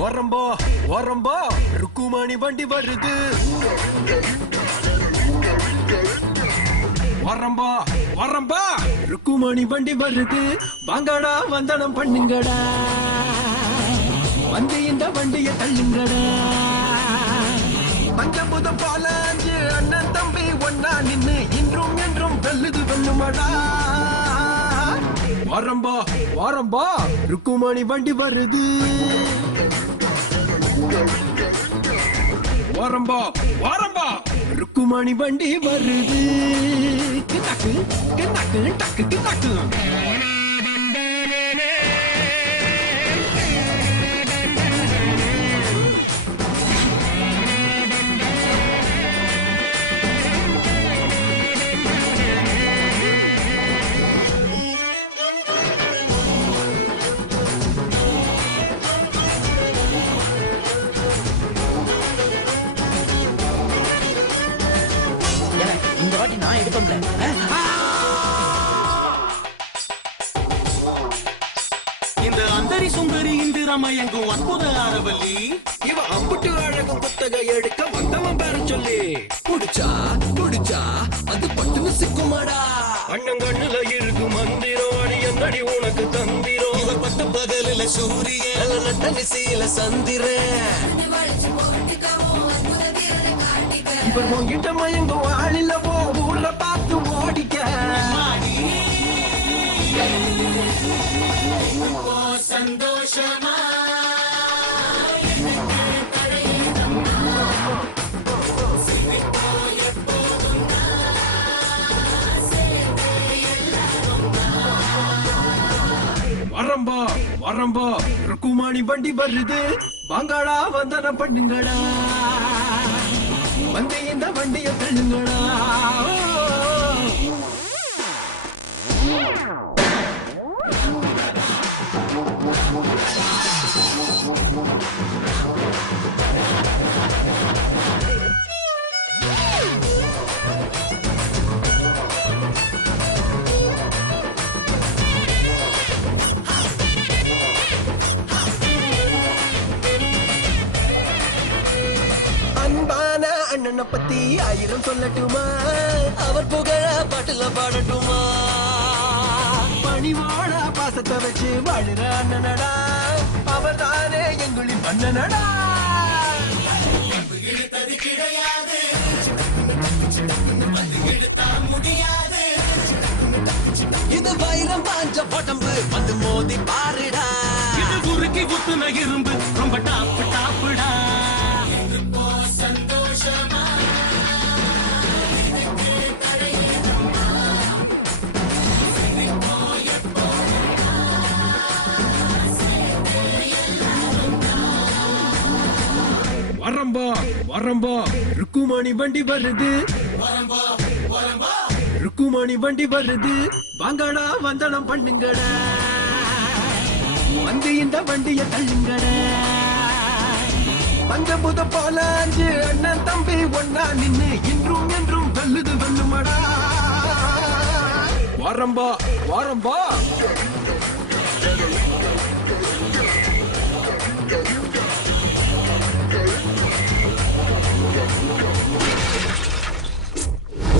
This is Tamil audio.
வரம்பா வரம்பா ருக்குமணி வண்டி வருது. வரம்பா வரம்பா ருக்குமணி வண்டி வருது. வாங்கடா வந்தனம் பண்ணுங்கடா, வந்து இந்த வண்டியை தள்ளுங்கடா. பஞ்சபுதம் பாலாஞ்சு அண்ணன் தம்பி ஒன்னா நின்னு இன்றும் என்றும் வெல்லுது வெல்லுமடா. வரம்பா வரம்பா ருக்குமணி வண்டி வருது. வரம்பா வரம்பா ருக்குமணி வண்டி வருது. கிண்ணாக்கு கிண்ணாக்கு டக்கு கிண்ணாக்கு. இந்த வாட்டி நான் எடுப்போம்ல. இந்த அந்தரி சுந்தரி இந்திரமயங்கும் அற்புத அரவல்லி, இவ அம்புட்டு அழகும் புத்தக எடுக்க வந்தவன் பேர சொல்லி. புடிச்சா புடிச்சா அது பட்டுன்னு சிக்குமாடா. அண்ணங்கண்ணுல இருக்கு மந்திரம், அடி என்னடி உனக்கு தந்திரம். இவ பட்ட பகலில சூரியன், நட்ட நிசையில சந்திரன். இவர் உங்கிட்ட மயங்கும் ஆளில போ, ஊர்ல பார்த்து ஓடிக்க. சந்தோஷமா வரம்பா வரம்பா ருக்குமணி வண்டி வருது. வாங்கடா வந்தனம் பண்ணுங்கடா, வந்து இந்த வண்டியை தள்ளுங்கடா. அன்பான அண்ணனை பத்தி 1000 சொல்லட்டுமா, அவர் புகழ பாட்டுல பாடட்டுமா. பணிவோட பாசத்தை வச்சு வாழுற அண்ணனடா, அவர் தானே எங்களின் அண்ணனடா. இது வைரம் பாஞ்ச உடம்பு, வந்து மோதி பாருடா. இது குறுக்கி குத்துன இரும்பு, ரொம்ப டாப்பு டாப்புடா. வரம்பா வரம்பா ருக்குமணி வண்டி வருது. ருக்குமணி வண்டி வருது. வாங்கடா வந்தனம் பண்ணுங்கடா, வந்து இந்த வண்டியை தள்ளுங்கடா. பஞ்சபுத பாலாஞ்சு அண்ணன் தம்பி ஒன்னா நின்னு இன்றும் என்றும் வெல்லுது வெல்லுமடா. வரம்பா வரம்பா